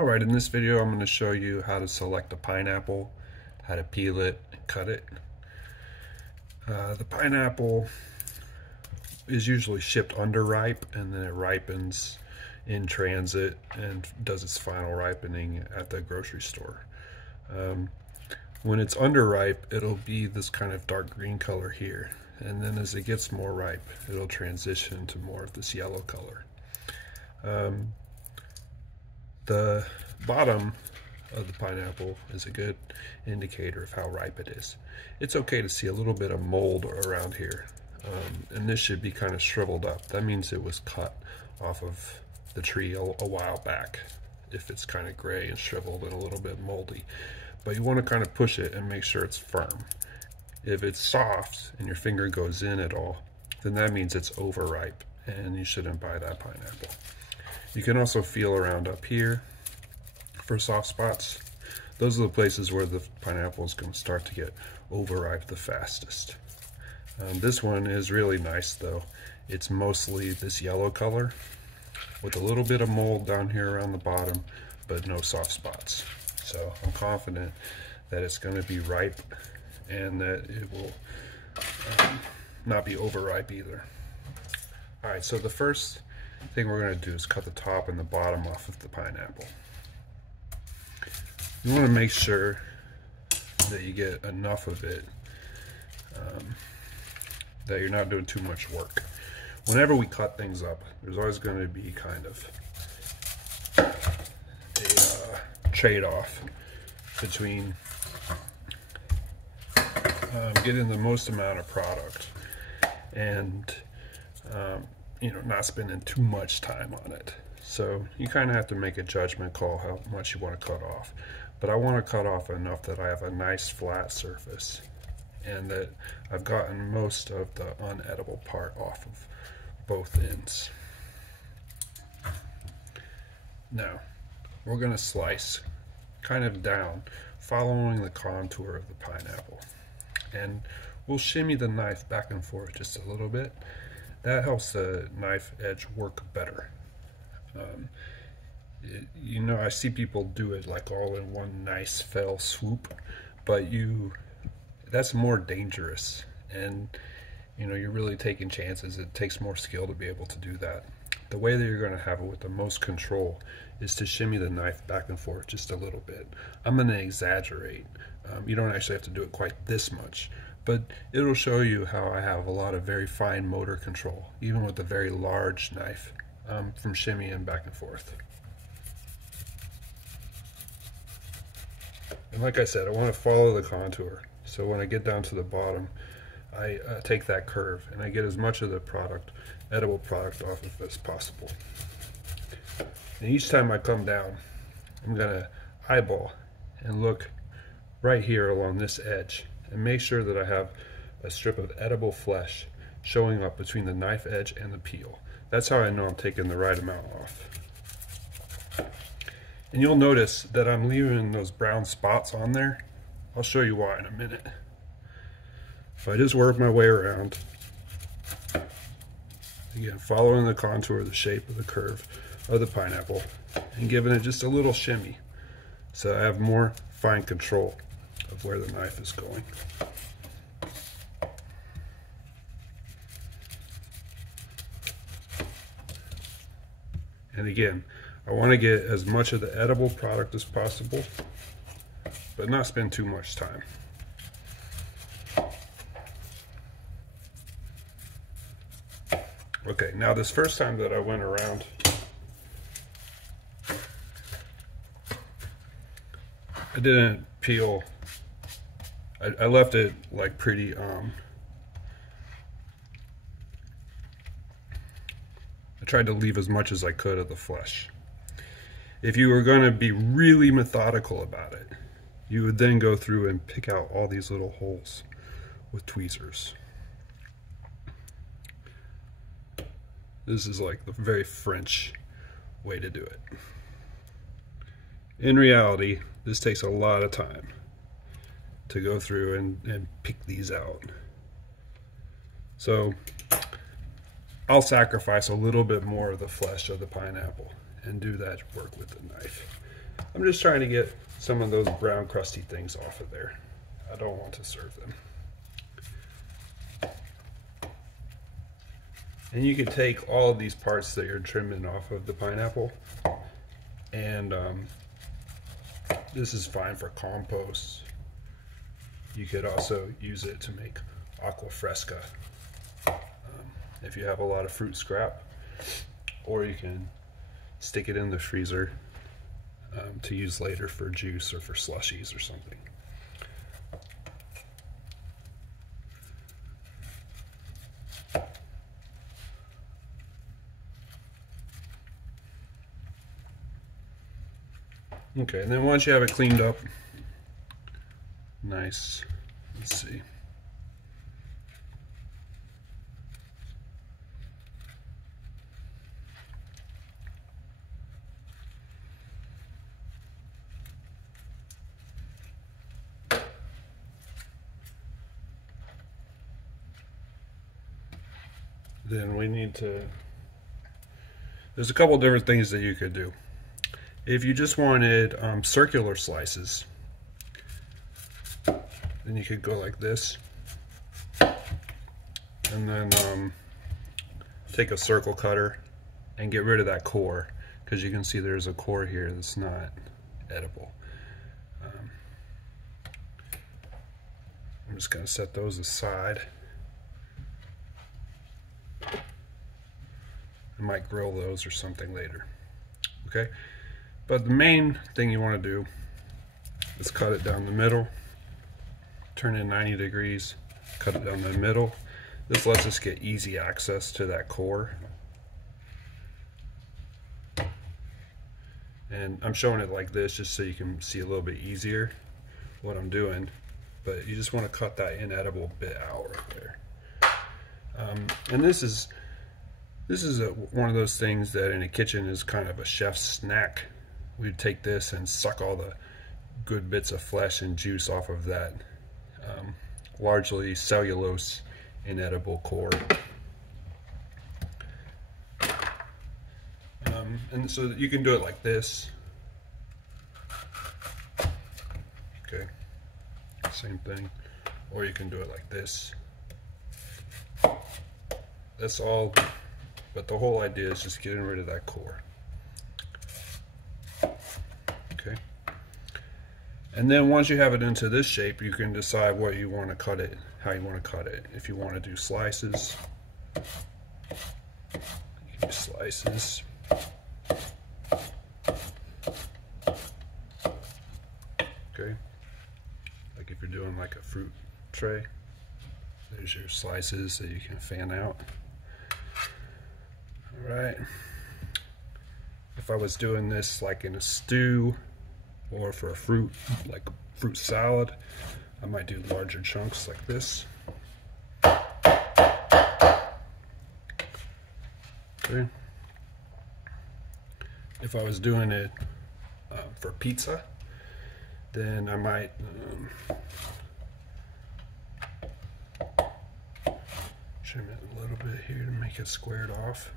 Alright, in this video I'm going to show you how to select a pineapple, how to peel it and cut it. The pineapple is usually shipped underripe and then it ripens in transit and does its final ripening at the grocery store. When it's underripe, it'll be this kind of dark green color here, and then as it gets more ripe it'll transition to more of this yellow color. The bottom of the pineapple is a good indicator of how ripe it is. It's okay to see a little bit of mold around here, and this should be kind of shriveled up. That means it was cut off of the tree a while back, if it's kind of gray and shriveled and a little bit moldy. But you want to kind of push it and make sure it's firm. If it's soft and your finger goes in at all, then that means it's overripe and you shouldn't buy that pineapple. You can also feel around up here for soft spots. Those are the places where the pineapple is going to start to get overripe the fastest. This one is really nice though. It's mostly this yellow color with a little bit of mold down here around the bottom, but no soft spots. So I'm confident that it's going to be ripe and that it will not be overripe either. Alright, so the first thing we're going to do is cut the top and the bottom off of the pineapple. You want to make sure that you get enough of it, that you're not doing too much work. Whenever we cut things up, there's always going to be kind of a trade-off between getting the most amount of product and not spending too much time on it. So you kind of have to make a judgment call how much you want to cut off. But I want to cut off enough that I have a nice flat surface and that I've gotten most of the unedible part off of both ends. Now we're going to slice kind of down, following the contour of the pineapple, and we'll shimmy the knife back and forth just a little bit. That helps the knife edge work better. I see people do it like all in one nice fell swoop, but that's more dangerous, and you're really taking chances. It takes more skill to be able to do that. The way that you're going to have it with the most control is to shimmy the knife back and forth just a little bit. I'm going to exaggerate. You don't actually have to do it quite this much, but it'll show you how I have a lot of very fine motor control, even with a very large knife, from shimmying back and forth. And like I said, I want to follow the contour. So when I get down to the bottom, I take that curve and I get as much of the edible product off of as possible. And each time I come down, I'm going to eyeball and look right here along this edge and make sure that I have a strip of edible flesh showing up between the knife edge and the peel. That's how I know I'm taking the right amount off. And you'll notice that I'm leaving those brown spots on there. I'll show you why in a minute. If I just work my way around, again, following the contour, the shape of the curve of the pineapple, and giving it just a little shimmy, so I have more fine control of where the knife is going. And again, I want to get as much of the edible product as possible, but not spend too much time. Okay, now this first time that I went around, I didn't peel. I left it like pretty I tried to leave as much as I could of the flesh. If you were going to be really methodical about it, you would then go through and pick out all these little holes with tweezers. This is like the very French way to do it. In reality, this takes a lot of time to go through and pick these out. So I'll sacrifice a little bit more of the flesh of the pineapple and do that work with the knife. I'm just trying to get some of those brown crusty things off of there. I don't want to serve them. And you can take all of these parts that you're trimming off of the pineapple, and this is fine for compost. You could also use it to make aqua fresca if you have a lot of fruit scrap, or you can stick it in the freezer to use later for juice or for slushies or something. Okay, and then once you have it cleaned up, nice, let's see. Then we need to, there's a couple different things that you could do. If you just wanted circular slices, then you could go like this, and then take a circle cutter and get rid of that core, because you can see there's a core here that's not edible. I'm just going to set those aside. I might grill those or something later. Okay, but the main thing you want to do is cut it down the middle, turn it 90 degrees, cut it down the middle. This lets us get easy access to that core. And I'm showing it like this just so you can see a little bit easier what I'm doing, but you just want to cut that inedible bit out right there. And this is one of those things that in a kitchen is kind of a chef's snack. We'd take this and suck all the good bits of flesh and juice off of that largely cellulose inedible core. And so you can do it like this. Okay, same thing. Or you can do it like this. That's all, but the whole idea is just getting rid of that core. Okay. And then once you have it into this shape, you can decide what you want to cut it, how you want to cut it. If you want to do slices, you can do slices. Okay. Like if you're doing like a fruit tray, there's your slices that you can fan out. All right. If I was doing this like in a stew or for a fruit, like a fruit salad, I might do larger chunks like this. Okay. If I was doing it for pizza, then I might trim it a little bit here to make it squared off.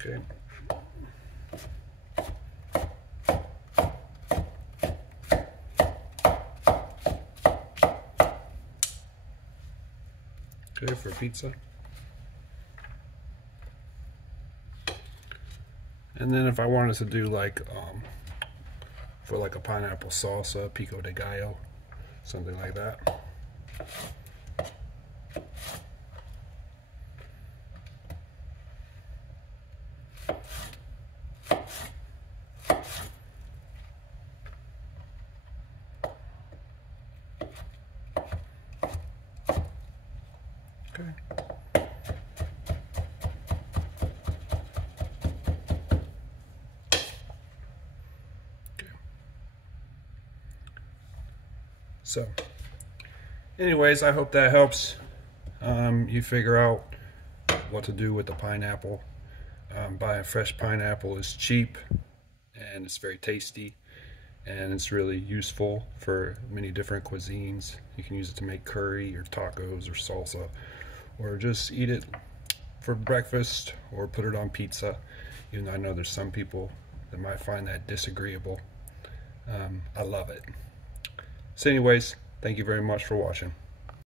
Okay. Okay, for pizza. And then if I wanted to do like for like a pineapple salsa, pico de gallo, something like that. Okay. So, anyways, I hope that helps you figure out what to do with the pineapple. Buying fresh pineapple is cheap and it's very tasty, and it's really useful for many different cuisines. You can use it to make curry or tacos or salsa, or just eat it for breakfast or put it on pizza, even though I know there's some people that might find that disagreeable. I love it. So anyways, thank you very much for watching.